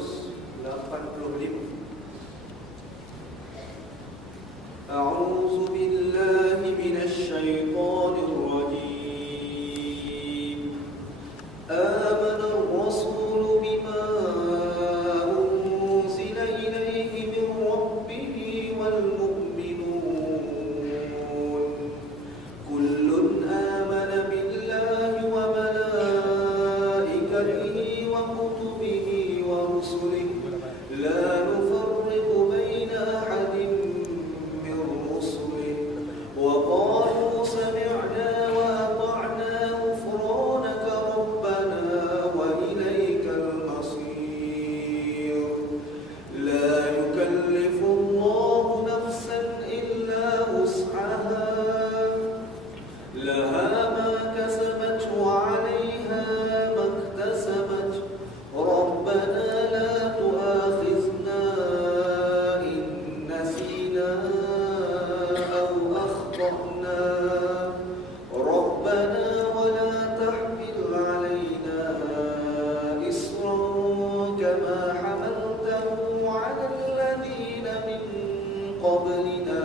285. A'udzu billahi minasyaitonir rajim. Amana ar-rasulu bima unzila ilayhi min rabbih wal mu'minun kullun amana billahi wa malaikatihi wa kutubihi wa rusulihi la nufarriqu baina ahadin min rusulihi wa qalu sami'na wa ata'na ghufranaka rabbana wa ilaykal masir. La yukallifu Allahu nafsan illa wus'aha laha ma kasabat wa 'alayha ma iktasabat. Rabbana la tu'akhidhna in nasina aw akhtana. Rabbana wa la tahmil 'alayna isran kama hamaltahu 'ala alladhina min qablina.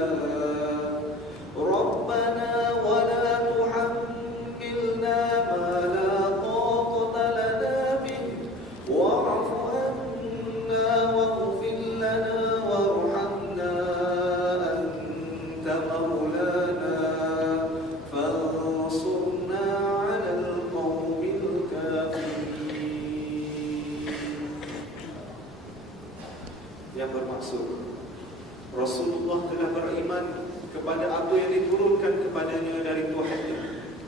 Rabbana wa la tuhammilna ma la taqata lana bih wa'fu 'anna waghfir lana warhamna anta maulana fansurna 'alal qawmil kafirin. Yang bermaksud Rasulullah telah beriman kepada apa yang diturunkan kepadanya dari Tuhannya,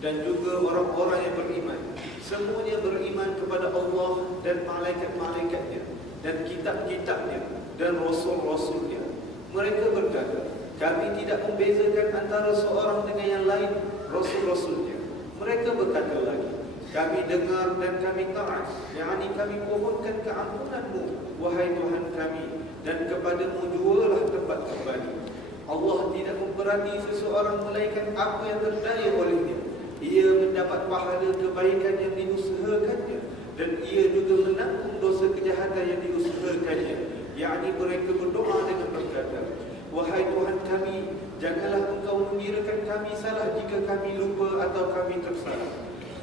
dan juga orang-orang yang beriman semuanya beriman kepada Allah dan malaikat-malaikatnya dan kitab-kitabnya dan rasul-rasulnya. Mereka berkata, kami tidak membezakan antara seorang dengan yang lain rasul-rasulnya. Mereka berkata lagi, kami dengar dan kami taat, yakni kami mohonkan keampunanmu wahai Tuhan kami, dan kepadamu jualah tempat kembali. Allah tidak memberani seseorang melainkan apa yang terdaya olehnya. Ia mendapat pahala kebaikan yang diusahakannya, dan ia juga menanggung dosa kejahatan yang diusahakannya. Yakni mereka berdoa dengan berkata, wahai Tuhan kami, janganlah engkau mengirakan kami salah jika kami lupa atau kami tersalah.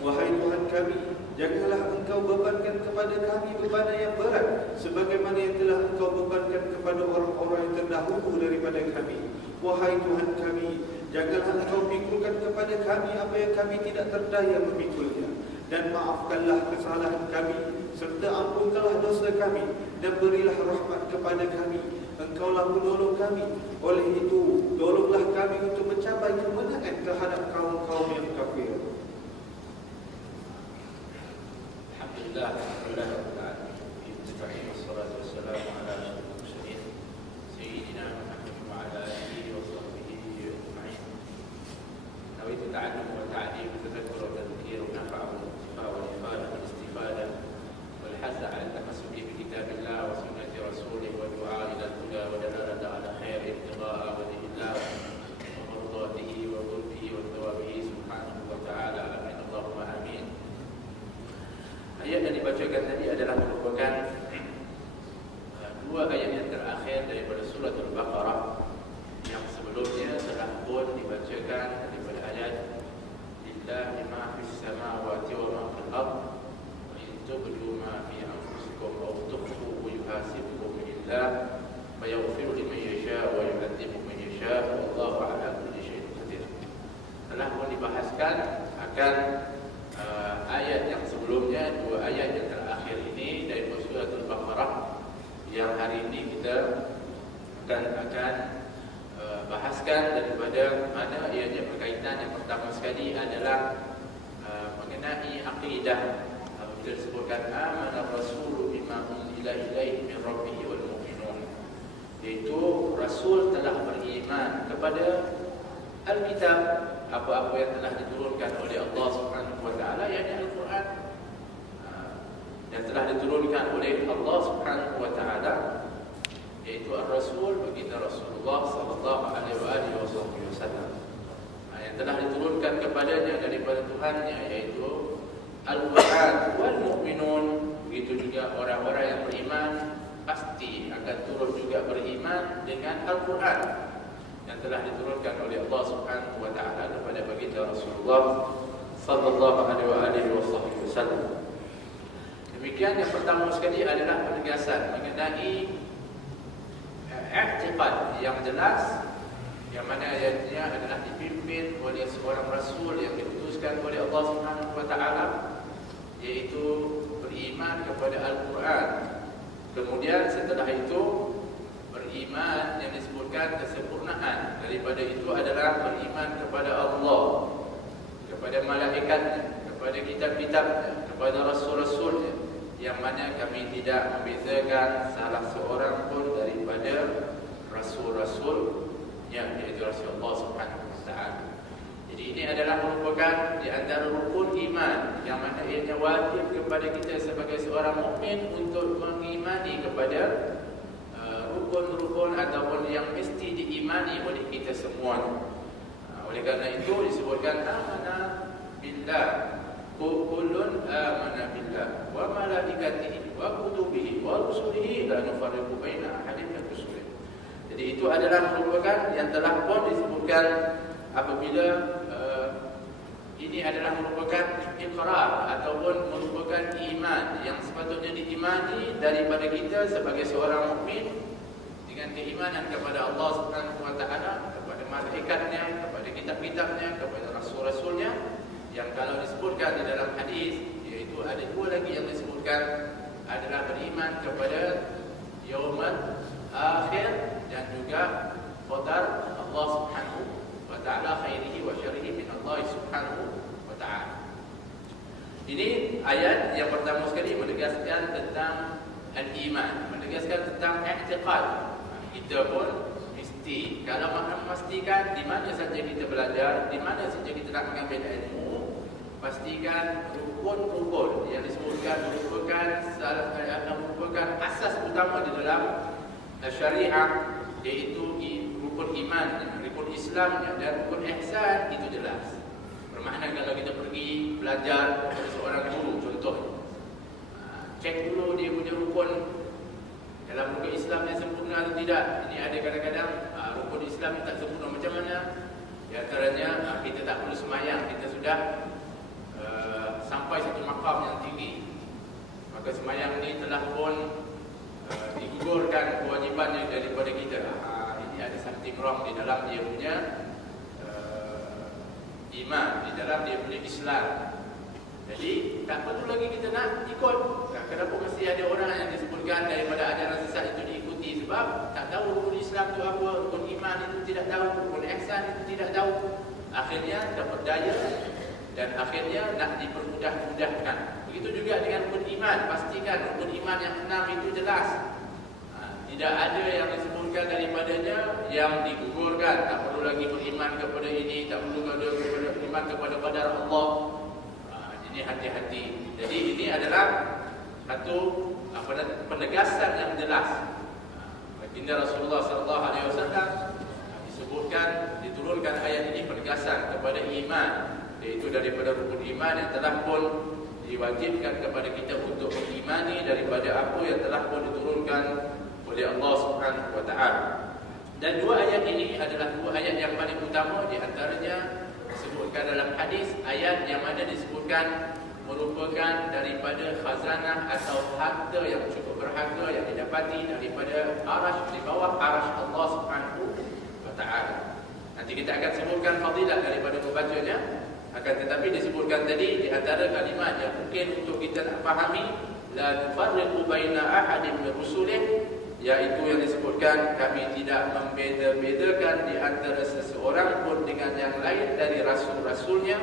Wahai Tuhan kami, janganlah engkau bebankan kepada kami bebanan yang berat sebagaimana yang telah engkau bebankan kepada orang-orang yang terdahulu daripada kami. Wahai Tuhan kami, janganlah engkau pikulkan kepada kami apa yang kami tidak terdaya memikulnya. Dan maafkanlah kesalahan kami, serta ampunkanlah dosa kami, dan berilah rahmat kepada kami. Engkaulah penolong kami. Oleh itu, tolonglah kami untuk mencapai kemenangan terhadap kaum-kaum yang kafir. Alhamdulillah, alhamdulillah rabbil alamin. Wassalatu wassalamu ala asyrafil mursalin sayyidina Muhammad wa ala alihi wa sahbihi ajma'in. Nawaitu ta'allum wa ta'lim wa tadhakkur wa tadhkir wa nafa'a wa intifa' wa ifada wa istifadah wal hasa 'ala at-tamassuk bi kitabillah wa sunnati rasulih wa du'a ila al-huda wa dalalata 'ala khair ibtigha'a wajhillah wa mardatihi wa qurbihi wa thawabihi subhanahu wa ta'ala. Amin Allahumma amin. Ayat yang dibacakan tadi adalah merupakan dua ayat yang terakhir daripada surah Al-Baqarah. Yang sebelumnya telah pun dibacakan daripada ayat lillahi ma fis samawati wa ma fil ard wa in tubdu ma fi anfusikum aw tukhfuhu yuhasibukum billah wa yaghfiru liman yasha wa yu'adzibu man yasha wallahu ala kulli syai'in qadir. Telah pun dibahaskan akan ayat yang sebelumnya, dua ayat yang terakhir ini dari surah Al-Baqarah, yang hari ini kita akan bahaskan daripada mana ianya berkaitan. Yang pertama sekali adalah mengenai akidah. Bila disebutkan amana rasulu bima unzila ilaihi min rabbih wal mu'minun, iaitu Rasul telah beriman kepada Alkitab, apa-apa yang telah diturunkan oleh Allah Subhanahu wa taala, yakni Al-Quran, yang telah diturunkan oleh Allah Subhanahu wa taala, yaitu Ar-Rasul, baginda Rasulullah sallallahu alaihi wasallam, yang telah diturunkan kepadanya daripada Tuhannya, yaitu Al-Quran wal mu'minun. Begitu juga orang-orang yang beriman beriman pasti akan turut juga beriman dengan Al-Quran yang telah diturunkan oleh Allah Subhanahu wa taala kepada baginda Rasulullah sallallahu alaihi wasallam. Demikian, yang pertama sekali adalah penegasan mengenai i'tiqad yang jelas, yang mana ayatnya adalah dipimpin oleh seorang rasul yang diutuskan oleh Allah Subhanahu wa taala, yaitu beriman kepada Al-Quran. Kemudian setelah itu beriman yang disebutkan kesempurnaan daripada itu adalah beriman kepada Allah, kepada malaikatnya, kepada kitab-kitabnya, kepada rasul-rasulnya, yang mana kami tidak membezakan salah seorang pun daripada rasul-rasulnya, yaitu Rasulullah Subhanahu wa taala. Jadi ini adalah merupakan di antara rukun iman yang mana ianya wajib kepada kita sebagai seorang mukmin untuk mengimani kepada rukun-rukun ataupun yang mesti diimani oleh kita semua. Oleh kerana itu disebutkan amana billah, kullun amana billah wa malaikatihi wa kutubihi wa rusulihi la nufarriqu baina ahadin min rusulihi. Jadi itu adalah merupakan yang telah pun disebutkan apabila ini adalah merupakan iqrar ataupun merupakan iman yang sepatutnya diimani daripada kita sebagai seorang mukmin, dengan keimanan kepada Allah Subhanahu wa taala, kepada malaikatnya, kepada kitab-kitabnya, kepada rasul-rasulnya, yang kalau disebutkan di dalam hadis, iaitu ada dua lagi yang disebutkan adalah beriman kepada yaumul akhir dan juga qadar Allah Subhanahu wa taala khairihi wa syarrihi min Allah Subhanahu wa taala. Ini ayat yang pertama sekali menegaskan tentang al-iman, menegaskan tentang i'tiqad. Kita pun mesti, kalau nak memastikan di mana saja kita belajar, di mana saja kita nak mengambil ilmu, pastikan rukun-rukun yang disebutkan merupakan asas utama di dalam syariah, iaitu rukun iman, rukun Islam dan rukun ihsan, itu jelas. Bermakna kalau kita pergi belajar kepada seorang guru, contohnya, cek dulu dia punya rukun dalam rukun Islam yang sempurna atau tidak. Ini ada kadang-kadang rukun Islam yang tak sempurna. Macam mana? Di antaranya kita tak perlu semayang, kita sudah sampai satu makam yang tinggi, maka semayang ni telah pun digugurkan kewajipannya daripada kita. Ini ada something wrong di dalam dia punya iman, di dalam dia punya Islam. Jadi tak perlu lagi kita nak ikut. Kenapa mesti ada orang yang disebutkan daripada ajaran sesat itu diikuti? Sebab tak tahu rukun Islam itu apa, rukun iman itu tidak tahu, rukun ihsan itu tidak tahu. Akhirnya terperdaya dan akhirnya nak dipermudah-mudahkan. Begitu juga dengan rukun iman. Pastikan rukun iman yang 6 itu jelas. Tidak ada yang disebutkan daripadanya yang digugurkan. Tak perlu lagi beriman kepada ini, tak perlu beriman kepada qadar Allah. Ini hati-hati. Jadi ini adalah satu penegasan yang jelas. Baginda Rasulullah SAW disebutkan, diturunkan ayat ini penegasan kepada iman, iaitu daripada rukun iman yang telah pun diwajibkan kepada kita untuk mengimani daripada apa yang telah pun diturunkan oleh Allah Subhanahu wa taala. Dan dua ayat ini adalah dua ayat yang paling utama, di antaranya disebutkan dalam hadis, ayat yang mana disebutkan merupakan daripada khazanah atau harta yang cukup berharga yang didapati daripada arash, di bawah arash Allah Subhanahu wa taala. Nanti kita akan sebutkan fadilah daripada membacanya. Akan tetapi disebutkan tadi di antara kalimat yang mungkin untuk kita nak fahami, la nufarriqu baina ahadin min rusulih, iaitu yang disebutkan kami tidak membeza-bezakan di antara seseorang pun dengan yang lain dari rasul-rasulnya.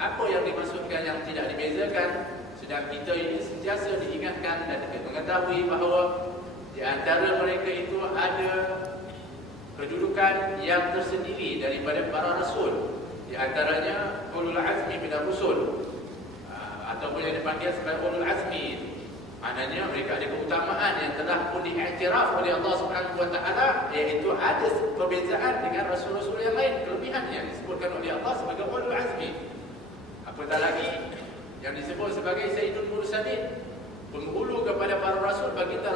Apa yang dimaksudkan yang tidak dibezakan? Sedang kita ini sentiasa diingatkan dan mengetahui bahawa di antara mereka itu ada kedudukan yang tersendiri daripada para rasul. Di antaranya ulul azmi minar rusul, ataupun yang dipanggil sebagai ulul azmi. Maknanya mereka ada keutamaan yang telah pun diiktiraf oleh Allah Subhanahu wa taala, iaitu ada perbezaan dengan rasul-rasul yang lain, kelebihan yang disebutkan oleh Allah sebagai ulul azmi. Apatah lagi yang disebut sebagai Sayyidul Mursalin, penghulu kepada para rasul, baginda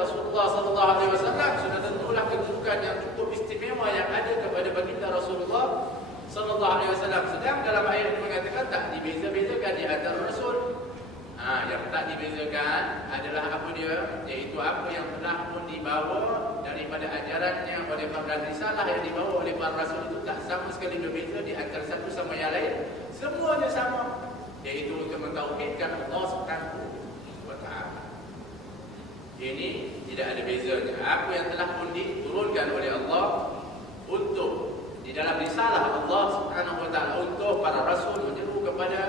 sedang dalam ayat mengatakan tak dibeza-bezakan di antara Rasul. Yang tak dibezakan adalah apa dia? Iaitu apa yang telah pun dibawa daripada ajarannya oleh para risalah yang dibawa oleh para Rasul itu tak sama sekali berbeza di antara satu sama yang lain. Semuanya sama, iaitu untuk mentauhidkan Allah Subhanahu wa ta'ala. Ini tidak ada bezanya. Apa yang telah pun diturunkan oleh Allah untuk di dalam risalah Allah Subhanahu wa ta'ala untuk para Rasul menyeru kepada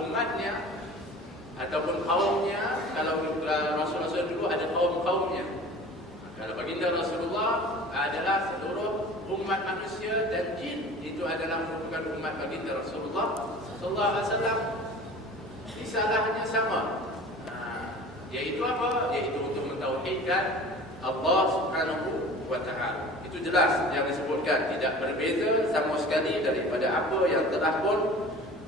umatnya ataupun kaumnya. Kalau Rasul-Rasul dulu ada kaum-kaumnya. Kalau baginda Rasulullah adalah seluruh umat manusia dan jin, itu adalah merupakan umat baginda Rasulullah sallallahu alaihi wasallam. Risalahnya sama. Yaitu apa? Yaitu untuk mentauhidkan Allah Subhanahu wa ta'ala. Itu jelas yang disebutkan, tidak berbeza sama sekali daripada apa yang telah pun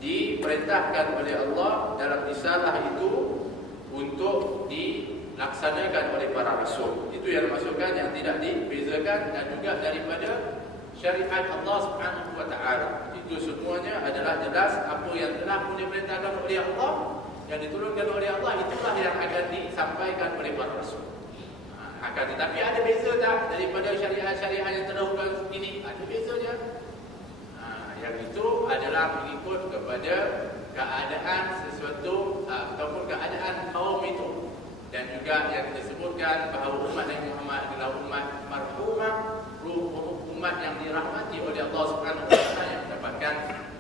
diperintahkan oleh Allah dalam risalah itu untuk dilaksanakan oleh para rasul. Itu yang dimaksudkan yang tidak dibezakan, dan juga daripada syariat Allah Subhanahu wa ta'ala. Itu semuanya adalah jelas apa yang telah pun diperintahkan oleh Allah, yang diturunkan oleh Allah, itulah yang akan disampaikan oleh para rasul. Akan tetapi ada beza tak daripada syariat-syariat yang terdahulu ini? Ada bezanya. Yang itu adalah mengikut kepada keadaan sesuatu ataupun keadaan kaum itu. Dan juga yang disebutkan bahawa umat Nabi Muhammad adalah umat marhumah, umat yang dirahmati oleh Allah Subhanahu wa ta'ala, yang mendapatkan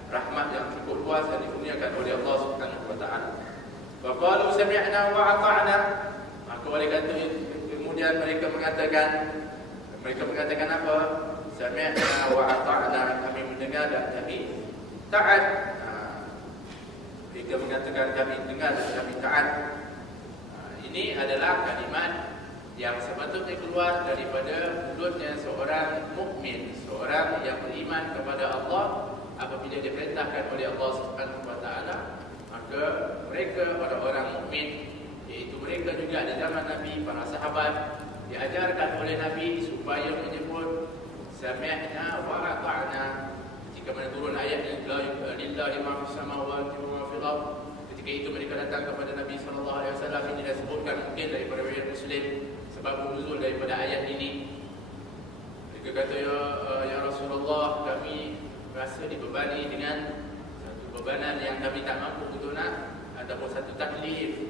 rahmat yang cukup luas dan dikurniakan oleh Allah Subhanahu wa ta'ala. Wa qalu sami'na wa ata'na. Maka oleh kata kemudian mereka mengatakan apa? Sami'na wa ata'na, kami mendengar dan kami taat. Mereka mengatakan kami dengar dan kami taat. Ini adalah kalimat yang sepatutnya keluar daripada mulutnya seorang mukmin, seorang yang beriman kepada Allah. Apabila diperintahkan oleh Allah Subhanahu wa ta'ala, maka mereka orang-orang mukmin, iaitu mereka juga di zaman Nabi, para sahabat, diajarkan oleh Nabi supaya menyebut sami'na wa ata'na. Jika mana turun ayat lillahi ma fis samawati wa ma fil ardh, ketika itu mereka datang kepada Nabi sallallahu alaihi wasallam. Ini disebutkan mungkin daripada riwayat Muslim sebab nuzul daripada ayat ini. Mereka kata, ya Rasulullah, kami rasa dibebani dengan satu bebanan yang kami tak mampu untuk nak, ataupun satu taklif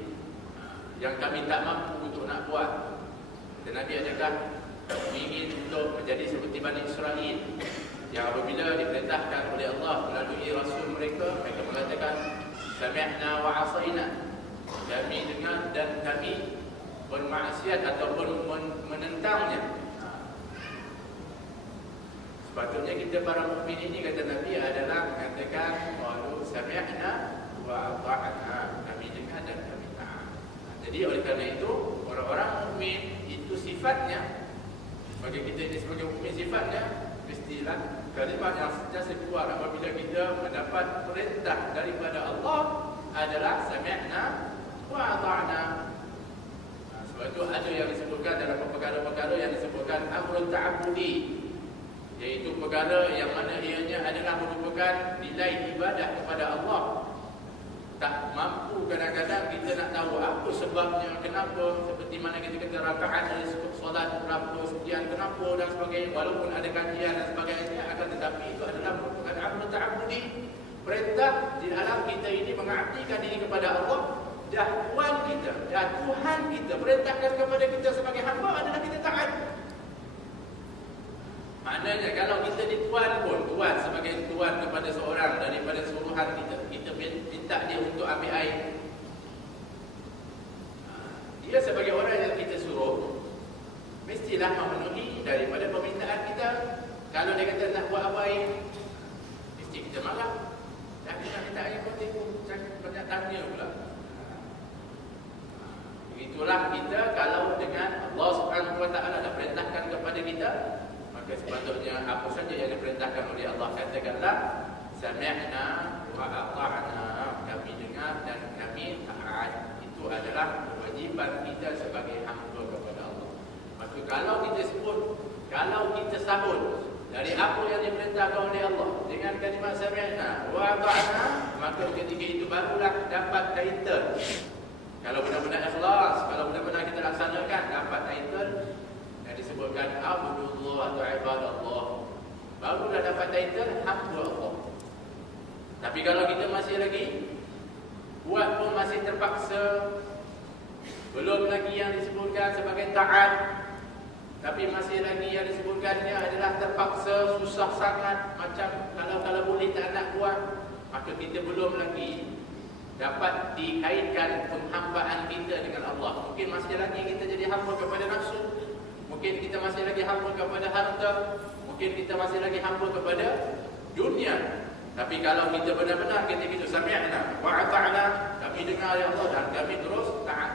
yang kami tak mampu untuk nak buat. Dan Nabi, adakah kami ingin untuk menjadi seperti Bani Israel yang apabila diperintahkan oleh Allah melalui Rasul mereka, mereka mengatakan sami'na wa asaina, kami dengar dan kami bermaksiat ataupun menentangnya. Sepatutnya kita para mukmin ini, kata Nabi, adalah mengatakan qalu sami'na wa ata'na, kami dengar dan kami taat. Jadi oleh kerana itu, orang-orang mukmin itu sifatnya, bagi kita ini sebagai mukmin, sifatnya mestilah kalimat yang sentiasa keluar apabila kita mendapat perintah daripada Allah adalah sami'na wa ata'na. Sebab itu ada yang disebutkan dalam perkara-perkara yang disebutkan amrun ta'abbudi, iaitu perkara yang mana ianya adalah merupakan nilai ibadah kepada Allah. Tak mampu kadang-kadang kita nak tahu apa sebabnya, kenapa, seperti mana kita kata rakaat dari solat berapa sekian, kenapa dan sebagainya, walaupun ada kajian dan sebagainya, akan tetapi itu adalah merupakan amrun ta'abbudi, perintah di dalam kita ini mengabdikan diri kepada Allah. Dah Tuhan kita, dah Tuhan kita perintahkan kepada kita sebagai hamba adalah kita taat. Maknanya kalau kita di Tuhan pun, Tuhan sebagai Tuhan kepada seorang daripada suruhan kita, kita minta dia untuk ambil air, dia sebagai orang yang kita suruh mestilah memenuhi daripada permintaan kita. Kalau dia kata nak buat apa air, mesti kita marah. Dah kita minta air pun dia banyak tanya pula. Begitulah kita kalau dengan Allah Subhanahu wa ta'ala dah perintahkan kepada kita, maka sepatutnya apa saja yang diperintahkan oleh Allah, katakanlah sami'na wa ata'na, kami dengar dan kami taat. Itu adalah kewajiban kita sebagai hamba kepada Allah. Maka kalau kita sebut, kalau kita sahut dari apa yang diperintahkan oleh Allah dengan kalimat sami'na wa ata'na, maka ketika itu barulah dapat title. Kalau benar-benar ikhlas, kalau benar-benar kita laksanakan, dapat title yang disebutkan abdullah atau ibadallah, barulah dapat title hamba Allah. Tapi kalau kita masih lagi buat pun masih terpaksa, belum lagi yang disebutkan sebagai taat, tapi masih lagi yang disebutkannya adalah terpaksa, susah sangat, macam kalau boleh tak nak buat, maka kita belum lagi dapat dikaitkan penghambaan kita dengan Allah. Mungkin masih lagi kita jadi hamba kepada nafsu, mungkin kita masih lagi hamba kepada harta, mungkin kita masih lagi hamba kepada dunia. Tapi kalau kita benar-benar ketika itu sami'na wa ata'na, kami dengar ya Allah dan kami terus taat.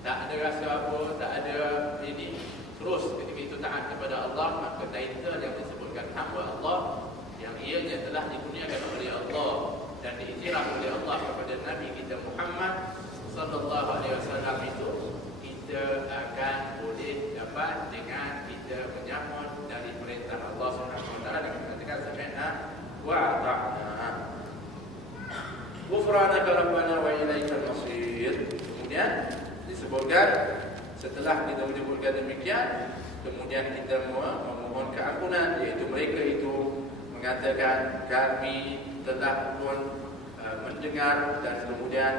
Tak ada rasa apa, tak ada ini, terus ketika itu taat kepada Allah, maka title yang disebutkan hamba Allah yang ianya telah dikurniakan oleh Allah dan diiktiraf oleh Allah kepada Nabi kita Muhammad sallallahu alaihi wasallam itu, kita akan boleh dapat dengan kita menyambut dari perintah Allah Subhanahu wa taala dengan mengatakan sami'na wa ata'na. Ghufranaka rabbana wa ilaikal masir. Kemudian disebutkan setelah kita menyebutkan demikian, kemudian kita memohon keampunan, iaitu mereka itu mengatakan kami telah pun mendengar dan kemudian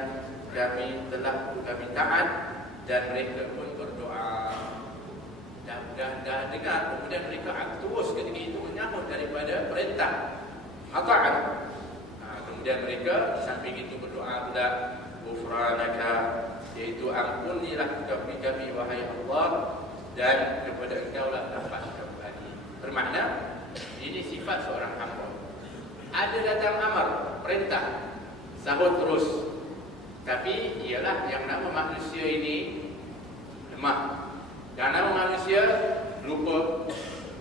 kami taat, dan mereka pun berdoa dah dengar, kemudian mereka terus ketika itu menyambut daripada perintah ata'at. Kemudian mereka samping itu berdoa pula ghufranaka, yaitu ampunilah kami wahai Allah, dan kepada Engkau lah dapat kembali. Bermakna ini sifat seorang hamba. Ada datang amar, perintah, sahut terus. Tapi ialah yang nama manusia ini lemah, yang nama manusia lupa,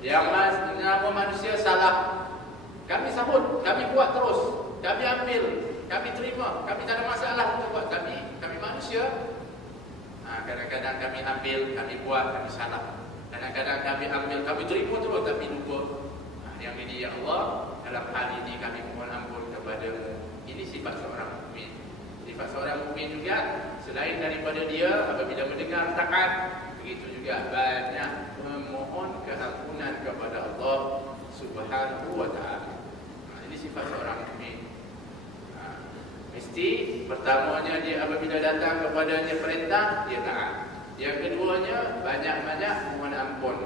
yang nama manusia salah. Kami sahut, kami buat terus, kami ambil, kami terima, kami tak ada masalah untuk buat. Kami manusia. Kadang-kadang kami ambil, kami buat, kami salah. Kadang-kadang kami ambil, kami terima terus, tapi lupa. Yang ini ya Allah, dalam hal ini kami mohon ampun kepada-Mu. Ini sifat seorang mukmin. Sifat seorang mukmin juga, selain daripada dia apabila mendengar taat, begitu juga banyak memohon keampunan kepada Allah Subhanahu wa taala. Ini sifat seorang mukmin. Mesti pertamanya dia apabila datang kepadanya perintah, dia taat. Yang keduanya banyak-banyak mohon ampun.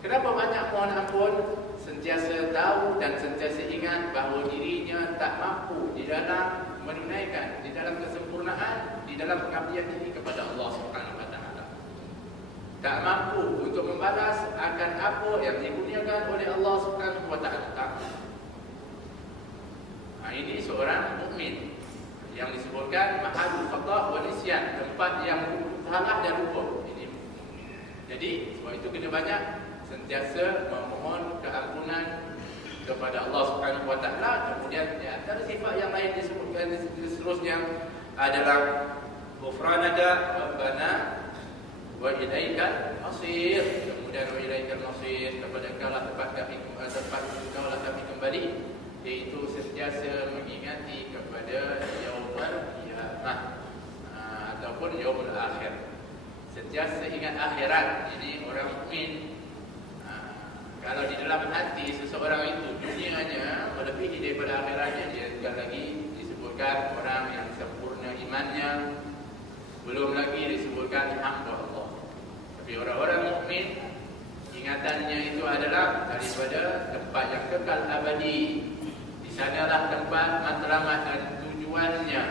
Kenapa banyak mohon ampun? Sentiasa tahu dan sentiasa ingat bahawa dirinya tak mampu di dalam menunaikan, di dalam kesempurnaan, di dalam pengabdian diri kepada Allah Subhanahu wa taala. Tak mampu untuk membalas akan apa yang dikurniakan oleh Allah Subhanahu wa taala. Ini seorang mukmin yang disebutkan mahal khata' wa nisyan, tempat yang salah dan lupa. Jadi sebab itu kena banyak sentiasa memohon keampunan kepada Allah Subhanahu wa taala. Kemudian antara sifat yang lain disebutkan seterusnya adalah ghufranaka rabbana wa ilaikal masir. Kemudian wa ilaikal masir, kepada Engkau lah tempat Engkau lah kami kembali, iaitu sentiasa mengingati kepada yaumul qiyamah ataupun yaumul akhir. Sentiasa ingat akhirat. Ini orang mukmin. Kalau di dalam hati seseorang itu dunianya melebihi daripada akhiratnya, dia juga lagi disebutkan orang yang sempurna imannya, belum lagi disebutkan hamba Allah. Tapi orang-orang mukmin, ingatannya itu adalah daripada tempat yang kekal abadi. Di sanalah tempat matlamat dan tujuannya.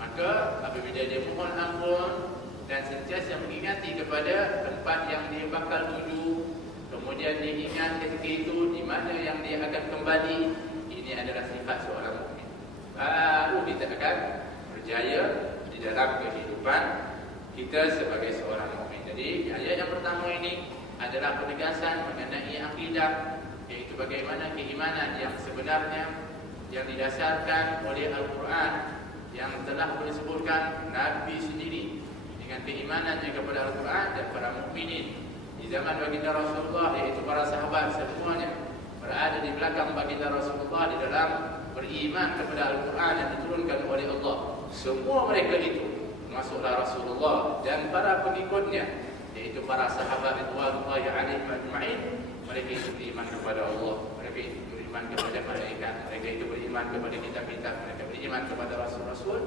Maka apabila dia mohon ampun dan sentiasa mengingati kepada tempat yang dia bakal tuju, kemudian dia ingat ketika itu di mana yang dia akan kembali, ini adalah sifat seorang mukmin. Baru kita akan berjaya di dalam kehidupan kita sebagai seorang mukmin. Jadi ayat yang pertama ini adalah penegasan mengenai akidah, iaitu bagaimana keimanan yang sebenarnya yang didasarkan oleh Al-Quran, yang telah disebutkan Nabi sendiri dengan keimanannya kepada Al-Quran dan para mukminin. di zaman baginda Rasulullah, yaitu para sahabat semuanya berada di belakang baginda Rasulullah di dalam beriman kepada Al-Quran yang diturunkan oleh Allah. Semua mereka itu, masuklah Rasulullah dan para pengikutnya, yaitu para sahabat ridwanullahi alaihim ajma'in, mereka itu beriman kepada Allah, mereka itu beriman kepada malaikat, mereka itu beriman kepada kitab-kitab, mereka beriman kepada rasul-rasul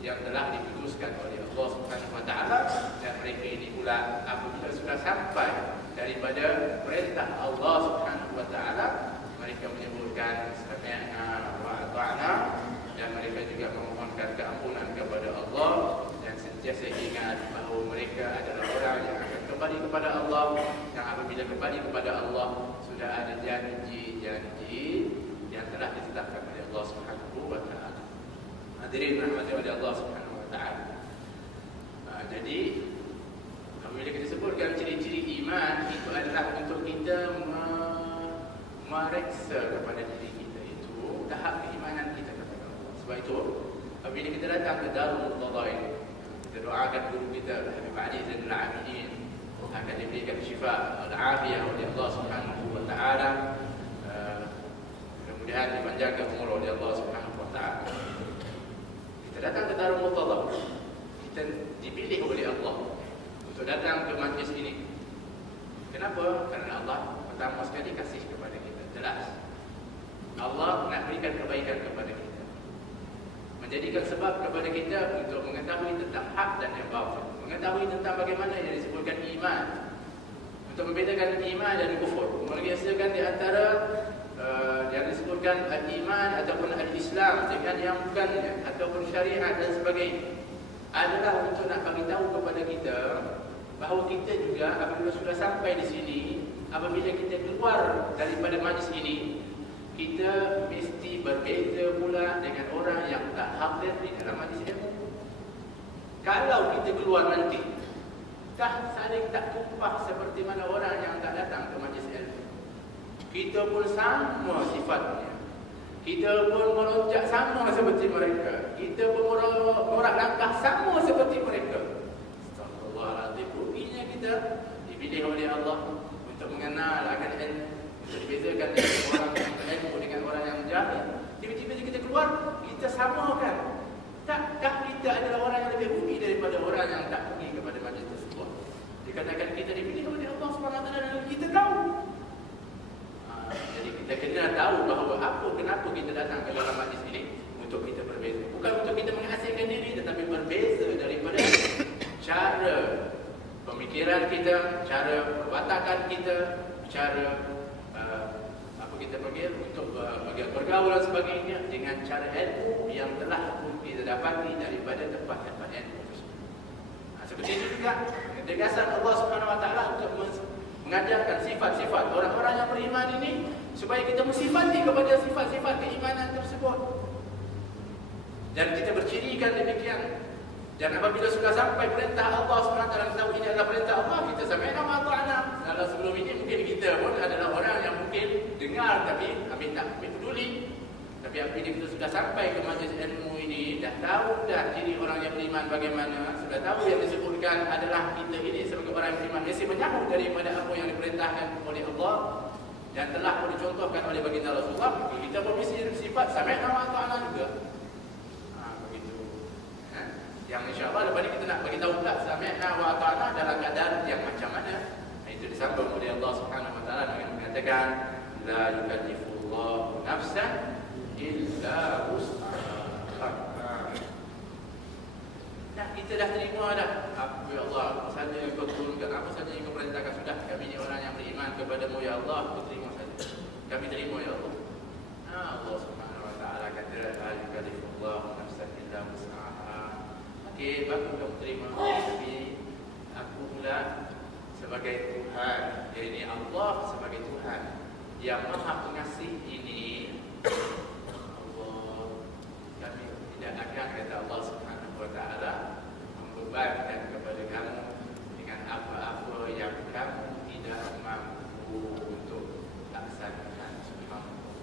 yang telah diputuskan oleh Allah Subhanahu wa taala. Dan mereka ini pula apabila sudah sampai daripada perintah Allah Subhanahu wa taala, mereka menyebutkan sami'na wa ata'na, dan mereka juga memohonkan keampunan kepada Allah dan sentiasa ingat bahawa mereka adalah orang yang akan kembali kepada Allah, yang apabila kembali kepada Allah sudah ada janji-janji yang telah ditetapkan oleh Allah Subhanahu wa taala. Hadirin rahmati oleh Allah Subhanahu wa taala. Jadi apabila kita sebutkan ciri-ciri iman, itu adalah untuk kita mereksa kepada diri kita itu tahap keimanan kita kepada Allah. Sebab itu apabila kita datang ke Darul Muqtadah ini, kita doakan guru kita Habib Ali Zainul Abidin akan diberikan syifa al-afiyah oleh Allah Subhanahu wa taala. Kemudian dipanjangkan umur oleh Allah Subhanahu wa taala. Kita datang ke Darul Muqtadah, kita dipilih oleh Allah untuk datang ke majlis ini. Kenapa? Kerana Allah pertama sekali kasih kepada kita. Jelas Allah nak berikan kebaikan kepada kita, menjadikan sebab kepada kita untuk mengetahui tentang hak dan yang batil, mengetahui tentang bagaimana yang disebutkan iman, untuk membedakan iman dan kufur, membiasakan di antara yang disebutkan al-iman ataupun al-Islam dengan yang bukannya, ataupun syariat dan sebagainya, adalah untuk nak bagi tahu kepada kita bahawa kita juga apabila sudah sampai di sini, apabila kita keluar daripada majlis ini, kita mesti berbeza pula dengan orang yang tak hadir di dalam majlis ilmu. Kalau kita keluar nanti, tak saling tak tumpah seperti mana orang yang tak datang ke majlis ilmu. Kita pun sama sifatnya, kita pun melonjak sama seperti mereka, kita pun morak langkah sama seperti mereka. Astagfirullahaladzim, ruginya kita dipilih oleh Allah untuk mengenal akan ilmu, untuk dibezakan dengan orang yang berilmu dengan orang yang jahil. Tiba-tiba kita keluar, kita samakan. Takkah kita adalah orang yang lebih rugi daripada orang yang tak pergi kepada majlis tersebut? Dikatakan kita dipilih oleh Allah SWT dan kita tahu. Jadi kita kena tahu bahawa kenapa kita datang ke dalam majlis ini, untuk kita berbeza. Bukan untuk kita mengasingkan diri, tetapi berbeza daripada cara pemikiran kita, cara perwatakan kita, cara kita panggil untuk bergaul dan sebagainya, dengan cara ilmu yang telah kita dapati daripada tempat-tempat ilmu tersebut. Seperti itu juga ketegasan Allah Subhanahu wa taala untuk mengajarkan sifat-sifat orang-orang yang beriman ini, supaya kita mensifati kepada sifat-sifat keimanan tersebut. Dan kita bercirikan demikian. Dan apabila sudah sampai perintah Allah SWT, kita tahu ini adalah perintah Allah, kita sami'na wa ata'na. Kalau sebelum ini mungkin kita pun adalah orang yang mungkin dengar tapi tak peduli. Tapi apabila kita sudah sampai ke majlis ilmu ini, dah tahu dah ciri orang yang beriman bagaimana, sudah tahu yang disebutkan adalah kita ini sebagai orang yang beriman mesti menyambut daripada apa yang diperintahkan oleh Allah dan telah pun dicontohkan oleh baginda Rasulullah. Kita pun mesti sifat sami'na wa ata'na juga. Yang insya-Allah lepas ni kita nak bagi tahu pula sami'na wa ata'na dalam keadaan yang macam mana. Itu disambung oleh Allah Subhanahu wa taala dengan mengatakan la yukallifullahu nafsan illa wus'aha. Nah, kita dah terima dah. Ya Allah, apa saja yang kau turunkan, apa saja yang kau perintahkan, sudah kami ni orang yang beriman kepadamu ya Allah, kau terima saja. Kami terima ya Allah. Allah Subhanahu wa taala kata la yukallifullahu nafsan illa wus'aha. Okey, bagus kamu terima, tapi aku pula sebagai Tuhan, yakni Allah sebagai Tuhan yang Maha Pengasih ini, Allah, kami tidak akan, kata Allah Subhanahu wa taala, membebankan kepada kamu dengan apa-apa yang kamu tidak mampu untuk laksanakan. Subhanallah.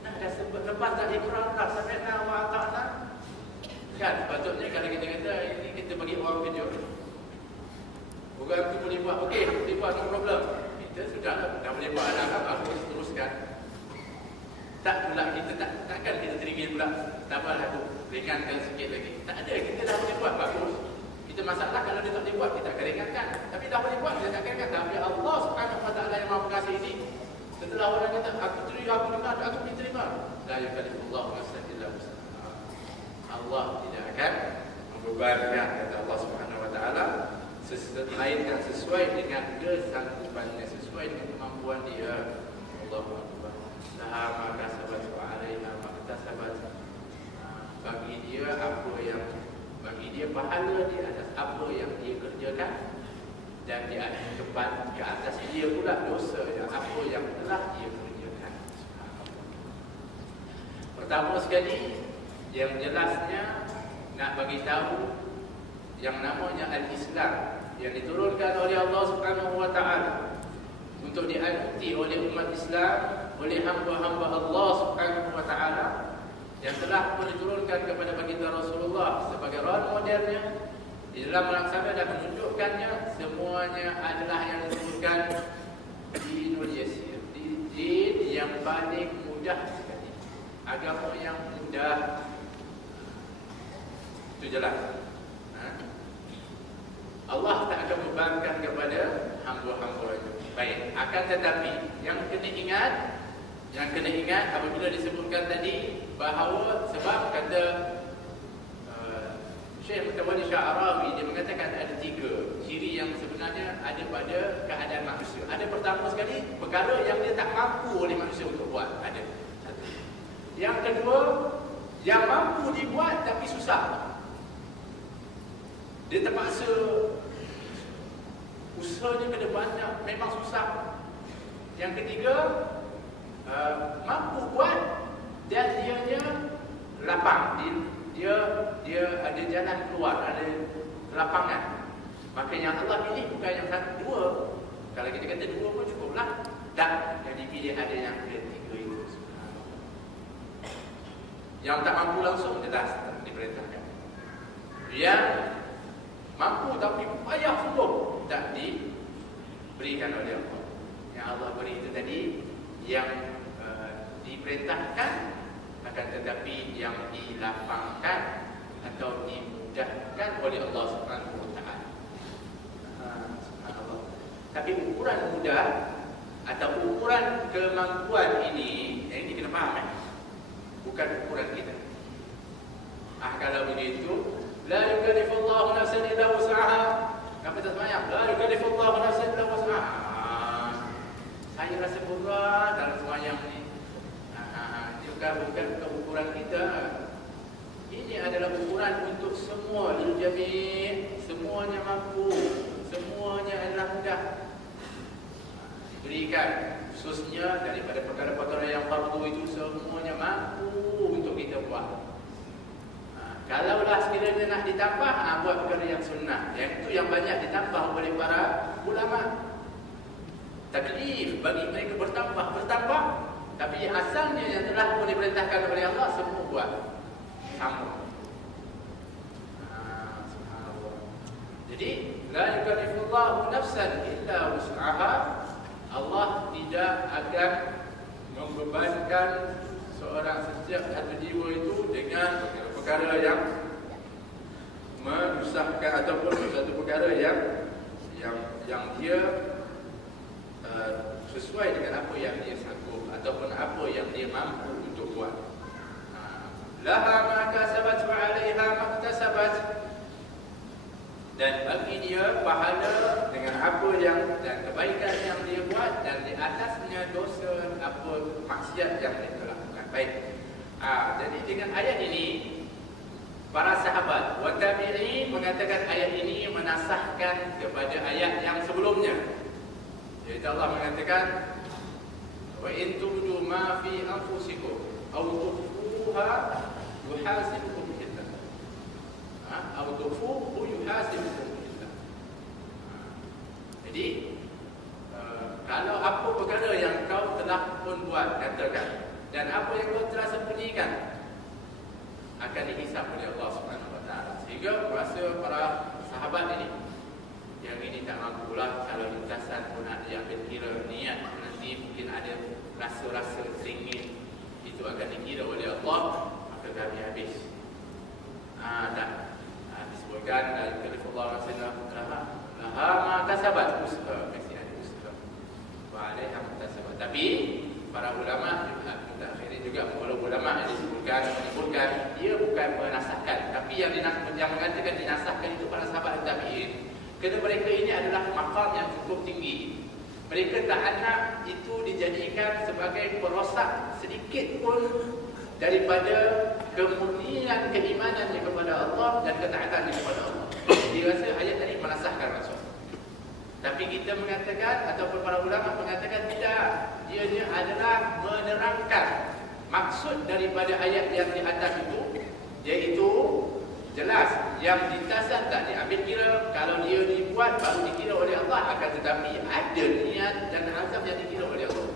Nah, dah sebut lepas dah ikrar dah sami'na wa ata'na. Kan, sepatutnya kalau kita kata ini kita bagi orang video. Bukan aku boleh buat, okey, aku boleh buat, no problem. Kita sudah boleh buat anak aku teruskan. Tak pula kita takkan kita teringin pula. Tak apalah aku ringankan sikit lagi. Tak ada, kita dah boleh buat, bagus. Kita masalah kalau dia tak boleh buat, kita akan ringankan. Tapi dah boleh buat, kita tak akan ringankan. Tapi Allah Subhanahu Wa Taala yang Maha Pengasih ini, setelah orang kata aku terima, aku diterima. La yukallifullahu nafsan illa wus'aha. Allah tidak akan membebankan, kata Allah Subhanahu Wa Taala, melainkan sesuai dengan kesanggupannya, sesuai dengan kemampuan dia. Allahu Akbar. Laha ma kasabat wa 'alaiha ma iktasabat. Bagi dia apa yang, bagi dia pahala di atas apa yang dia kerjakan, dan di atas dia pula dosa yang apa yang telah dia kerjakan. Pertama sekali, yang jelasnya nak bagi tahu yang namanya Al-Islam yang diturunkan oleh Allah Subhanahu Wa Taala untuk diikuti oleh umat Islam, oleh hamba-hamba Allah Subhanahu Wa Taala yang telah diturunkan kepada baginda Rasulullah sebagai role modelnya di dalam melaksanakan dan menunjukkannya, semuanya adalah yang disebutkan dinul yasir, din yang paling mudah sekali, agama yang mudah. Itu jelas. Allah tak akan membebankan kepada hamba-hambanya. Baik, akan tetapi yang kena ingat apabila disebutkan tadi bahawa, sebab kata Syekh Mutawalli Sya'arawi, dia mengatakan ada 3 ciri yang sebenarnya ada pada keadaan manusia. Ada pertama sekali, perkara yang dia tak mampu oleh manusia untuk buat, ada. Yang kedua, yang mampu dibuat tapi susah. Dia terpaksa, usahanya kena banyak, memang susah. Yang ketiga, mampu buat dan dianya lapang, dia ada jalan keluar, ada lapangan. Maka yang Allah pilih bukan yang satu, 2. Kalau kita kata 2 pun cukuplah. Tak, yang dipilih ada yang ketiga itu. Yang tak mampu langsung jelas diperintahkan. Yang mampu tapi payah sungguh tak diberikan oleh Allah. Yang Allah beri itu tadi yang diperintahkan, akan tetapi yang dilapangkan atau dimudahkan oleh Allah Subhanahu Wa Taala. Subhanallah. Tapi ukuran mudah atau ukuran kemampuan ini kena faham, bukan ukuran kita. Kalau begitu, la yukallifullahu nafsan illa wus'aha. Kenapa tak semayang? La yukallifullahu nafsan illa wus'aha. Saya rasa berat dalam semayang ni. Bukan ukuran kita. Ini adalah ukuran untuk semua, lil jami', semuanya mampu, semuanya adalah mudah. Diberikan, khususnya daripada perkara-perkara yang fardu itu semuanya mampu untuk kita buat. Kalaulah sekiranya nak ditambah, buat perkara yang sunnah. Yang itu yang banyak ditambah oleh para ulama. Taklif bagi mereka bertambah. Tapi asalnya yang telah pun diperintahkan oleh Allah, semua buat sama. Subhanallah. Jadi, la yukallifullahu nafsan illa wus'aha. Allah tidak akan membebankan seorang setiap satu jiwa itu dengan perkara yang menyusahkan ataupun satu perkara yang dia sesuai dengan apa yang dia sanggup ataupun apa yang dia mampu untuk buat. Laha ma kasabat wa 'alaiha ma iktasabat. Dan bagi dia pahala dengan apa yang dan kebaikan yang dia buat, dan di atasnya dosa apa maksiat yang dia telah lakukan. Baik. Jadi dengan ayat ini, para sahabat wa tabi'in mengatakan ayat ini menasahkan kepada ayat yang sebelumnya. Yaitu Allah mengatakan, wa in tubdu ma fi anfusikum aw tukhfuha yuhasibukum billah. Aw tukhfuhu yuhasibukum billah. Jadi kalau apa perkara yang kau telah pun buat, katakan, dan apa yang kau telah sembunyikan akan dihisap oleh Allah Subhanahu Wa Taala. Sehingga masa para sahabat ini yang ini tak mampulah, kalau lintasan pun ada yang ambil kira niat, nanti mungkin ada rasa-rasa teringin, itu akan dikira oleh Allah, maka kami habis. Disebutkan dari Rasulullah SAW, laha ma kasabat, usaha, mesti ada usaha, wa alaiha muktasabat. Tapi para ulama mutaakhirin juga, ulama yang menyebutkan dia bukan menasahkan, tapi yang mengatakan dinasahkan itu para sahabat tabi'in. Kerana mereka ini adalah maqam yang cukup tinggi. Mereka tak nak itu dijadikan sebagai perosak sedikit pun daripada kemurnian keimanannya kepada Allah dan ketaatannya kepada Allah. Dia rasa ayat tadi menasahkan Rasul. Tapi kita mengatakan, ataupun para ulama mengatakan tidak, dia adalah menerangkan maksud daripada ayat yang di atas itu, iaitu jelas yang lintasan tak diambil kira, kalau dia dibuat baru dikira oleh Allah, akan tetapi ada niat dan azam yang dikira oleh Allah.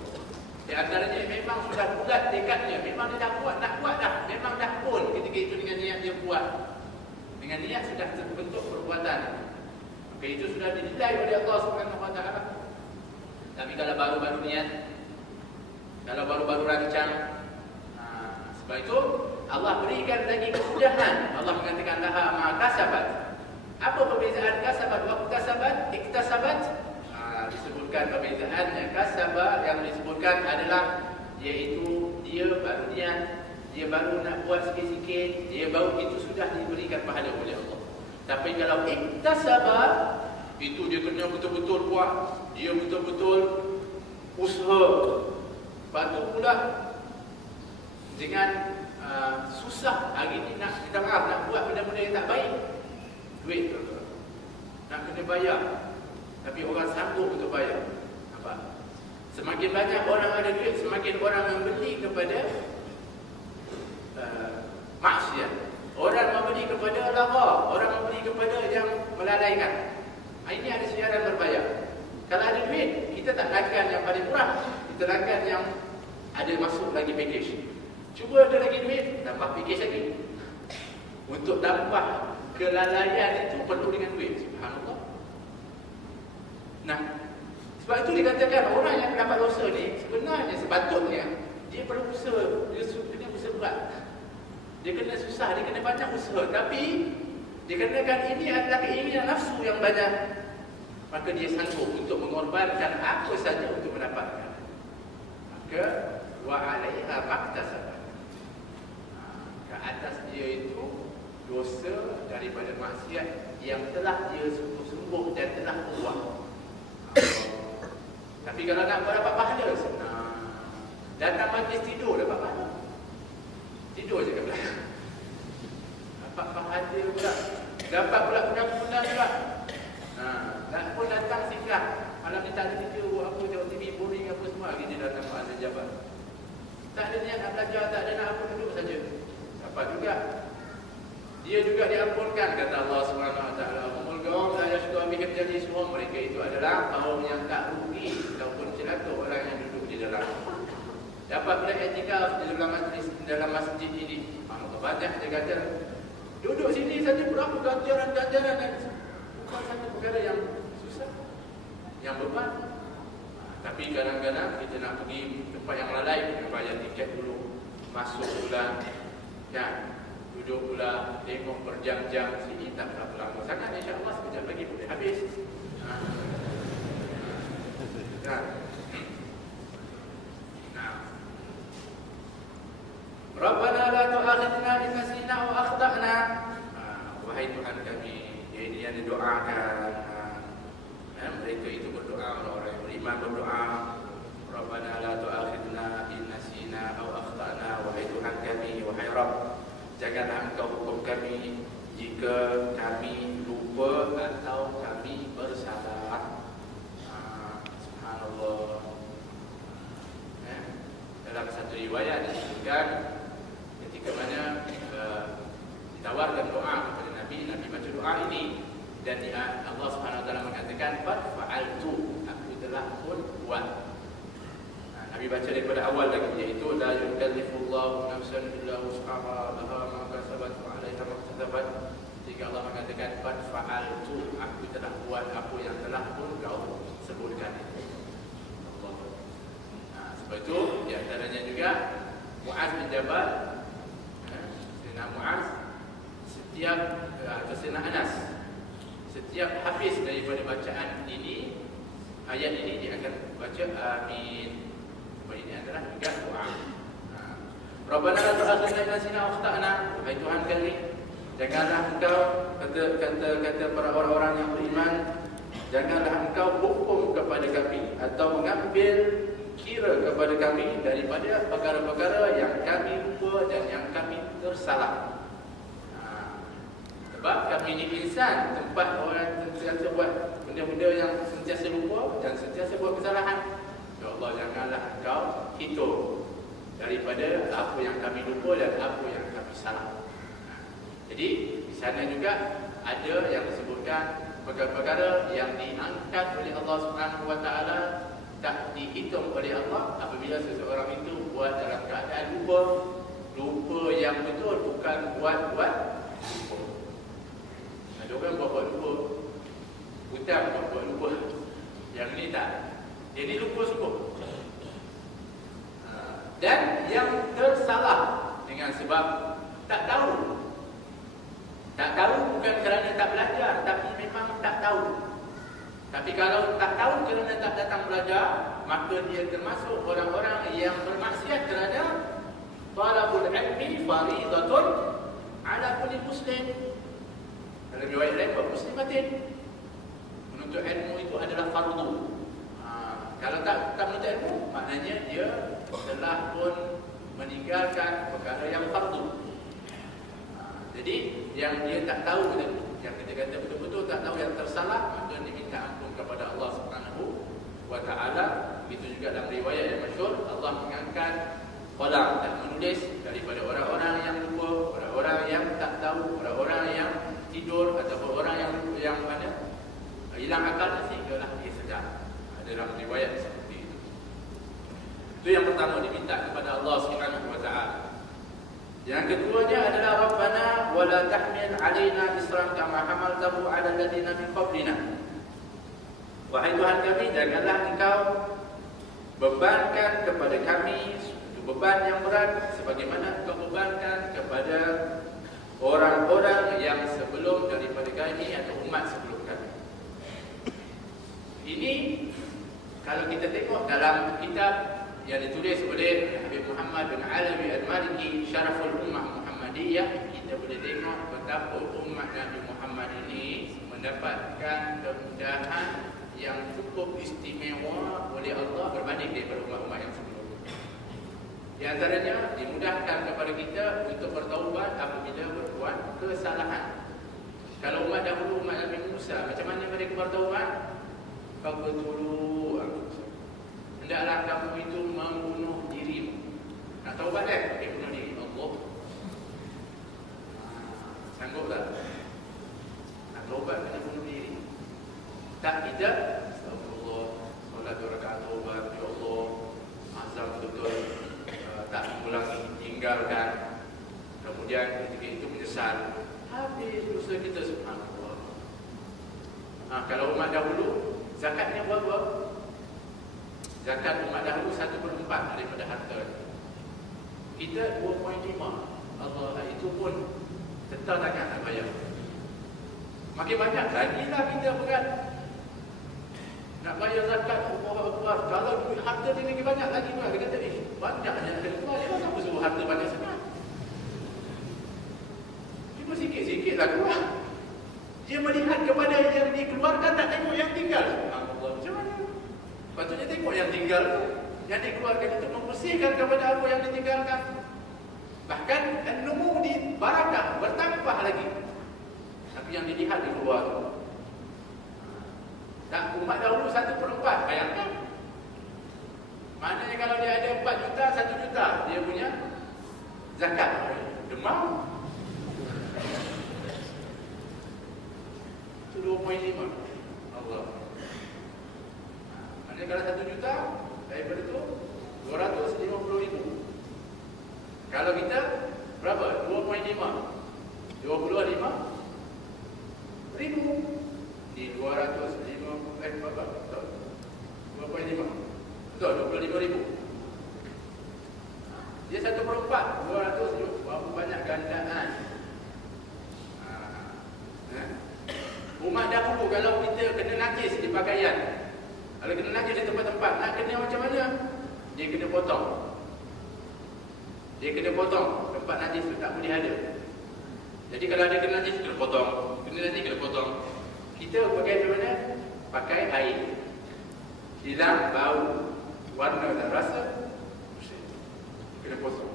Di antaranya memang sudah bulat tekadnya, memang dia dah nak buat dah, memang dah pun ketika itu dengan niat dia buat, dengan niat sudah terbentuk perbuatan, maka itu sudah dinilai oleh Allah Subhanahu Wa Taala. Tapi kalau baru-baru niat, kalau baru-baru rancang, sebab itu Allah berikan lagi kemudahan. Allah mengatakan laha ma kasabat. Apa perbezaan kasabat wa iktasabat? Iktasabat disebutkan perbezaannya. Kasabat yang disebutkan adalah iaitu dia baru niat, dia baru nak buat sikit-sikit, dia baru itu sudah diberikan pahala oleh Allah. Tapi kalau iktasabat, itu dia kena betul-betul buat, dia betul-betul usaha. Lepas tu pula dengan susah hari ni nak kita nak buat benda-benda yang tak baik, duit nak kena bayar, tapi orang sanggup untuk bayar. Apa? Semakin banyak orang ada duit, semakin orang membeli kepada maksiat. Orang membeli kepada lara, orang membeli kepada yang melalaikan. Ini ada siaran berbayar. Kalau ada duit, kita tak lakukan yang paling murah, kita lakukan yang ada masuk lagi package. Cuba ada lagi duit, tambah package lagi. Untuk tambah kelalaian itu perlu dengan duit. Subhanallah. Nah, sebab itu dikatakan orang yang dapat dosa ni sebenarnya sepatutnya dia perlu usaha, dia kena usaha berat. Dia kena susah, dia kena banyak usaha. Tapi dikarenakan ini adalah keinginan nafsu yang banyak, maka dia sanggup untuk mengorbankan apa saja untuk mendapatkan. Maka wa 'alaiha maktasabat. Ke atas dia itu dosa daripada maksiat yang telah dia sungguh-sungguh dan telah buat. Tapi kalau nak dapat pahala, senang. Datang majlis tidur dapat pahala. Tidur je ke belakang. Dapat pahala pula. Dapat pula bulan-bulan pula. Dan pun datang singgah. Malam ni tak ada kerja, buat apa, tengok TV, boring apa semua. Lagi dia datang ada jabat. Tak ada niat nak belajar, tak ada nak apa, duduk saja. Dapat juga. Dia juga diampunkan, kata Allah SWT. Umul qaum la yashqa bihim jalisuhum. Mereka itu adalah kaum yang tak rugi ataupun celaka orang yang duduk di dalam. Dapat pula i'tikaf di dalam masjid ini. Maka banyak dia kata, duduk sini saja berapa ganjaran-ganjaran. Bukan satu perkara yang susah, yang beban. Tapi kadang-kadang kita nak pergi tempat yang melalai, kena bayar tiket dulu, masuk pula, kan? Duduk pula, tengok berjam-jam sini, tak berapa lama sangat, insya-Allah sekejap lagi boleh habis. Rabbana la tu'akhidna in nasina wa akhtana. Wahai Tuhan kami, ini yang didoakan. Mereka itu berdoa, orang-orang yang beriman berdoa, Rabbana la tu'akhidna in nasina aw akhtana. Wahai Tuhan kami, wahai Rabb, janganlah Engkau hukum kami jika kami lupa atau kami bersalah. Subhanallah. Dalam satu riwayat disebutkan ketika mana ditawarkan doa kepada Nabi baca doa ini, dan Allah Subhanahu Wa Taala mengatakan fa'altu, aku telah pun buat. Nabi baca daripada awal lagi, iaitu la yukallifullahu nafsan illa wus'aha laha ma kasabat wa 'alaiha ma kasabat. Jika Allah mengatakan qad fa'altu, aku telah buat apa yang telah pun kau sebutkan itu. Sebab itu di antaranya juga Mu'az bin Jabal, Sayyidina Mu'az, setiap atau Sayyidina Anas, setiap habis daripada bacaan ini, ayat ini dia akan baca amin. Ini adalah juga doa. Rabbana la tu'akhidhna in nasina aw akhtana. Wahai Tuhan kami, janganlah engkau kata para orang-orang yang beriman, janganlah engkau hukum kepada kami atau mengambil kira kepada kami daripada perkara-perkara yang kami lupa dan yang kami tersalah. Sebab kami ini insan, tempat orang sentiasa buat benda-benda yang sentiasa lupa dan sentiasa buat kesalahan. Ya Allah, janganlah engkau hitung daripada apa yang kami lupa dan apa yang kami salah. Jadi di sana juga ada yang disebutkan perkara-perkara yang diangkat oleh Allah Subhanahu Wa Taala tak dihitung oleh Allah apabila seseorang itu buat dalam keadaan lupa yang betul, bukan buat lupa. Ada orang buat lupa, hutang buat lupa, yang ni tak. Jadi lupa sungguh. Dan yang tersalah dengan sebab tak tahu. Tak tahu bukan kerana tak belajar, tapi memang tak tahu. Tapi kalau tak tahu kerana tak datang belajar, maka dia termasuk orang-orang yang bermaksiat kerana talabul ilmi fariidatun ala kulli muslim. Dalam riwayat lain, muslimatin. Menuntut ilmu itu adalah fardu. Kalau tak menuntut ilmu, maknanya dia telah pun meninggalkan perkara yang fardu. Jadi yang dia tak tahu tadi, yang kita kata betul-betul tak tahu, yang tersalah, maka dia minta ampun kepada Allah Subhanahu Wa Taala. Itu juga dalam riwayat yang masyhur, Allah mengangkat qalam dan menulis daripada orang-orang yang lupa, orang-orang yang tak tahu, orang-orang yang tidur ataupun orang yang mana hilang akal sehinggalah dia sedar. Dalam riwayat seperti itu. Itu yang pertama diminta kepada Allah Subhanahu Wa Taala. Yang keduanya adalah Rabbana wa la tahmil 'alaina isran kama hamaltahu 'ala alladziina min qablina. Wahai Tuhan kami, janganlah Engkau bebankan kepada kami suatu beban yang berat sebagaimana Engkau bebankan kepada orang-orang yang sebelum daripada kami atau umat sebelum kami. Ini kalau kita tengok dalam kitab yang ditulis oleh Habib Muhammad bin Alawi Al-Maliki, Syaraful Ummah Muhammadiyah, kita boleh tengok betapa umat Nabi Muhammad ini mendapatkan kemudahan yang cukup istimewa oleh Allah berbanding daripada umat-umat yang sebelumnya. Di antaranya, dimudahkan kepada kita untuk bertaubat apabila berbuat kesalahan. Kalau umat dahulu, umat Nabi Musa, macam mana mereka bertaubat? Faqtulu anfusakum. Hendaklah kamu itu membunuh dirimu. Nak taubat kan? Bunuh diri. Allah. Sanggup tak? Nak taubat kena bunuh diri. Tak, kita astagfirullah, solat 2 rakaat taubat, ya Allah, azam betul-betul tak mengulangi, tinggalkan. Kemudian ketika itu menyesal, habis dosa kita, subhanallah. Kalau umat dahulu, zakatnya berapa? Zakat umat dahulu 1/4 daripada harta. Kita 2.5. Allah, itu pun tetap takkan nak bayar. Makin banyak lagilah kita berat nak bayar zakat. Allah Akbar. Kalau duit harta dia lagi banyak lagi pula. Dia kata, banyaknya ada keluar. Dia kenapa suruh harta banyak sangat? Cuma sikit-sikit lah keluar. Dia melihat kepada yang dikeluarkan, tak tengok yang tinggal. Allah, macam mana? Patutnya tengok yang tinggal, yang dikeluarkan itu membersihkan kepada apa yang ditinggalkan. Bahkan nemu di barakah, bertambah lagi. Tapi yang dilihat di luar. Dan umat dahulu 1/4, bayangkan. Maknanya kalau dia ada 4 juta, 1 juta dia punya zakat. Demam. 2.5. Allah. Maknanya kalau 1 juta, daripada itu 250,000. Kalau kita berapa? 2.5. 25 seperempat, 200 berapa banyak gandaan. Umat dahulu kalau kita kena najis di pakaian, kalau kena najis di tempat-tempat, nak kena macam mana? Dia kena potong. Dia kena potong. Tempat najis tu tak boleh ada. Jadi kalau ada kena najis, kena potong. Kena najis, kena potong. Kita pakai macam mana? Pakai air. Hilang bau, warna dan rasa, kena potong.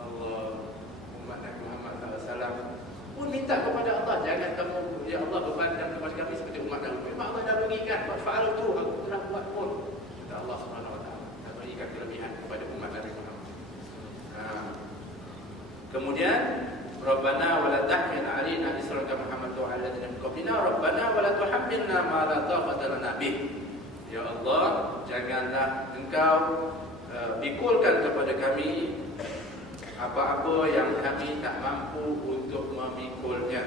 Allah, umat Nabi Muhammad SAW pun minta kepada Allah, jangan kamu, ya Allah, bebankan kepada kami seperti umat dahulu. Memang Allah dah berikan, fa'al tu, aku telah buat pun. Kata Allah Subhanahu Wa Taala, dah berikan kelebihan kepada umat Nabi Muhammad. Kemudian, Rabbana wa la tahmil 'alaina isran kama hamaltahu 'ala alladziina min qablina, Rabbana wa la tuhammilna ma la taqata lana bih. Ya Allah, janganlah Engkau pikulkan kepada kami apa-apa yang kami tak mampu untuk memikulnya.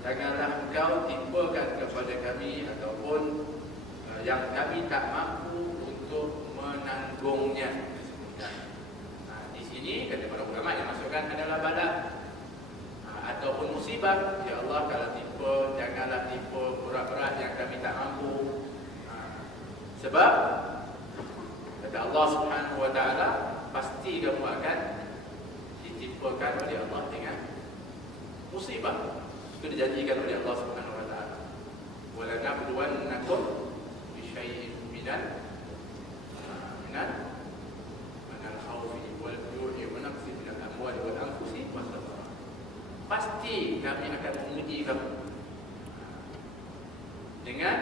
Janganlah Engkau timpakan kepada kami ataupun yang kami tak mampu untuk menanggungnya. Di sini kata para ulama yang masukkan adalah bala ataupun musibah. Ya Allah, kalau timpa, janganlah timpa berat-berat yang kami tak mampu. Sebab kata Allah Subhanahu Wa Taala, pasti kamu akan ditimpakan oleh Allah dengan musibah. Itu dijanjikan oleh Allah Subhanahu Wa Taala. Wala nabluwannakum bi syai'in minal khawfi wal ju'i wa naqsin minal amwali wal anfusi was thamarat. Pasti kami akan menguji kamu dengan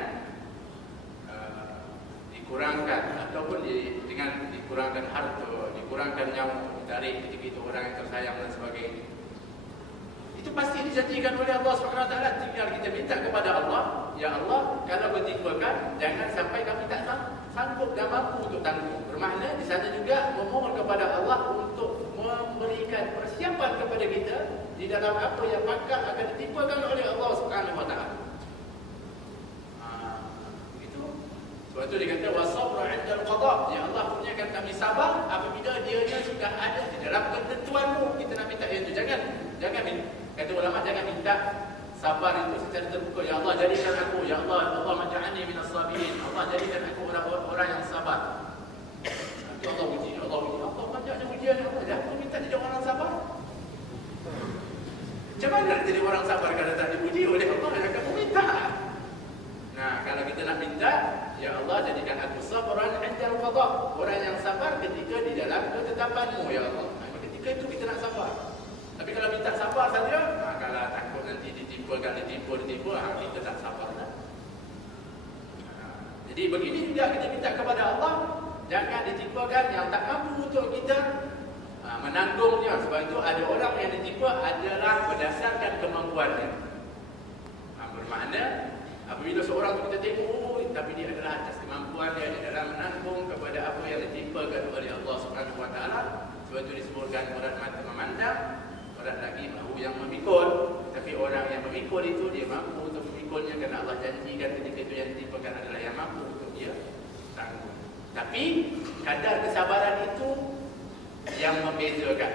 dikurangkan ataupun dengan dikurangkan harta, dikurangkan nyawa, ditarik ketika itu orang yang tersayang dan sebagainya. Itu pasti dijanjikan oleh Allah Subhanahu Wa Taala. Tinggal kita minta kepada Allah, ya Allah, kalau bertimpakan, jangan sampai kami tak sanggup dan mampu untuk tanggung. Bermakna di sana juga memohon kepada Allah untuk memberikan persiapan kepada kita di dalam apa yang bakal akan ditimpakan oleh Allah Subhanahu Wa Taala. Sebab itu dia kata wasabra 'inda al-qada. Ya Allah, kurniakan kami sabar apabila dianya sudah ada di dalam ketentuanmu. Kita nak minta itu. Jangan kata ulama, jangan minta sabar itu secara terbuka. Ya Allah, jadikan aku, ya Allah, Allah maj'alni minas sabirin. Allah, jadikan aku orang yang sabar. Ya Allah uji, Allah uji. Allah banyaknya ujian, ya Allah. Aku minta jadi orang sabar. Macam mana nak jadi orang sabar kalau tak diuji oleh Allah yang kamu minta? Nah, kalau kita nak minta, ya Allah, jadikan aku sabran 'inda al-qada. Orang yang sabar ketika di dalam ketetapanmu, ya Allah. Ketika itu kita nak sabar. Tapi kalau minta sabar saja, kalau takut nanti ditimpa, kita tak sabar dah. Jadi begini juga kita minta kepada Allah, jangan ditimpakan yang tak mampu untuk kita menanggungnya. Sebab itu ada orang yang ditimpa adalah berdasarkan kemampuannya. Bermakna apabila seorang tu kita tengok, tapi dia adalah atas kemampuan dia dalam menanggung kepada apa yang ditimpakan oleh Allah Subhanahu Wa Taala. Sebab itu disebutkan berat mata memandang, berat lagi bahu yang memikul. Tapi orang yang memikul itu dia mampu untuk memikulnya kerana Allah janjikan ketika itu yang ditimpakan adalah yang mampu untuk dia tanggung. Tapi kadar kesabaran itu yang membezakan.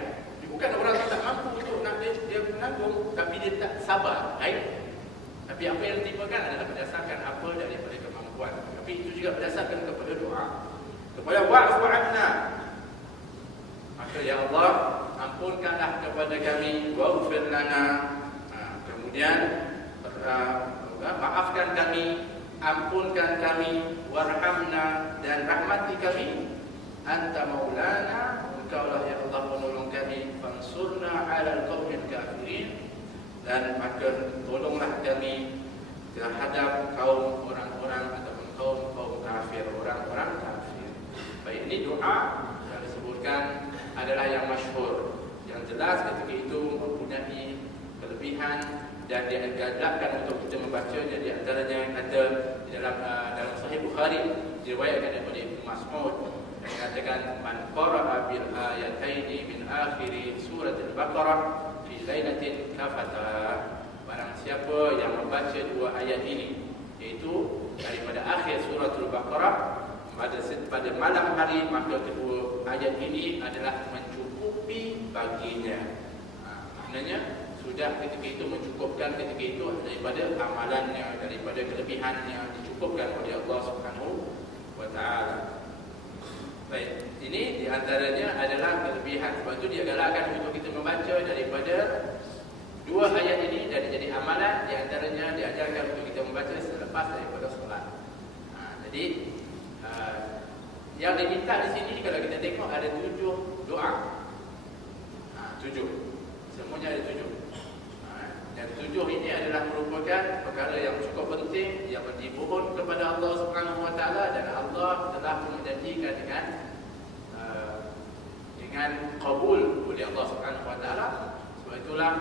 Bukan orang yang tak mampu untuk nak dia menanggung, tapi dia tak sabar. Baik. Tapi apa yang ditimpakan adalah berdasarkan apa daripada kemampuan. Tapi itu juga berdasarkan kepada doa. Kepada wa'fu 'anna. Maka ya Allah, ampunkanlah kepada kami, waghfir lana. Kemudian maafkan kami, ampunkan kami, warhamna, dan rahmati kami. Anta maulana, engkaulah ya Allah penolong kami, fansurna 'alal qaumil kafirin. Dan maka tolonglah kami terhadap kaum orang-orang ataupun kaum kafir, orang-orang kafir. Baik, ini doa yang disebutkan adalah yang masyhur, yang jelas ketika itu mempunyai kelebihan dan digalakkan untuk kita membacanya. Di antaranya yang ada di dalam Sahih Bukhari diriwayatkan oleh Ibnu Mas'ud yang mengatakan man qara'a bil ayataini min akhir surah Al-Baqarah fi lailatin kafata. Barang siapa yang membaca dua ayat ini, iaitu daripada akhir surah Al-Baqarah pada malam hari, maka kedua ayat ini adalah mencukupi baginya. Maknanya sudah ketika itu mencukupkan, ketika itu daripada amalannya, daripada kelebihannya dicukupkan oleh Allah Subhanahu wa taala. Baik, ini diantaranya adalah kelebihan. Sebab itu dia galakkan untuk kita membaca daripada dua ayat ini dan jadi amalan. Diantaranya diajarkan untuk kita membaca selepas daripada solat. Jadi yang diminta di sini kalau kita tengok ada 7 doa. 7. Semuanya ada 7. Dan 7 ini adalah merupakan perkara yang cukup penting yang dimohon kepada Allah Subhanahu wa taala, dan Allah telah menjanjikan dengan qabul oleh Allah Subhanahu wa taala. Sebab itulah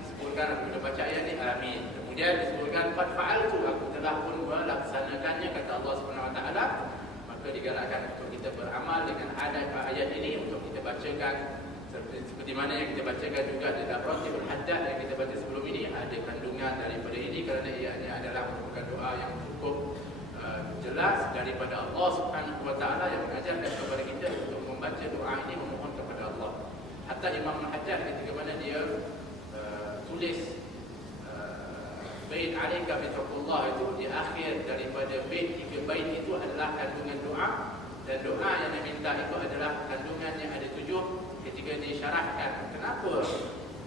disebutkan apabila baca ayat ini amin. Kemudian disebutkan qad fa'altu, aku telah pun melaksanakannya, kata Allah Subhanahu wa taala. Maka digalakkan untuk kita beramal dengan ayat ini, untuk kita bacakan seperti mana yang kita bacakan juga dalam Ratibul Haddad yang kita baca sebelum ini. Ada kandungan daripada ini kerana ianya adalah merupakan doa yang cukup jelas daripada Allah Subhanahu wa taala yang mengajarkan kepada kita untuk membaca doa ini, memohon kepada Allah. Hatta Imam Al-Haddad ketika mana dia tulis bait alaika bi taqullah, itu di akhir daripada bait 3 bait itu adalah kandungan doa, dan doa yang diminta itu adalah kandungan yang ada 7. Ketika disyarahkan kenapa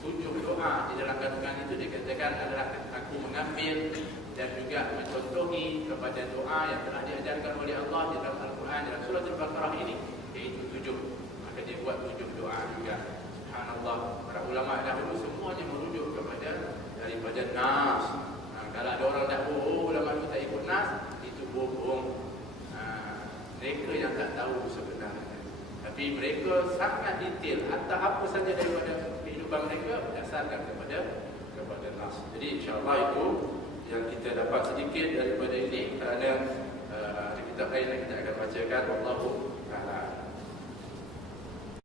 7 doa di dalam kandungan itu, dikatakan adalah aku mengambil dan juga mencontohi kepada doa yang telah diajarkan oleh Allah di dalam Al-Quran, dalam surah Al-Baqarah ini, iaitu 7. Maka dia buat 7 doa juga. Subhanallah, para ulama dahulu semuanya merujuk kepada daripada Nas. Kalau ada orang dah ulama itu tak ikut Nas, itu bohong. Mereka yang tak tahu sebenarnya, tapi mereka sangat detail, hatta apa saja daripada kehidupan mereka berdasarkan kepada Nas. Jadi insya-Allah itu yang kita dapat sedikit daripada ini, kerana ada kitab lain yang kita akan bacakan. Wallahu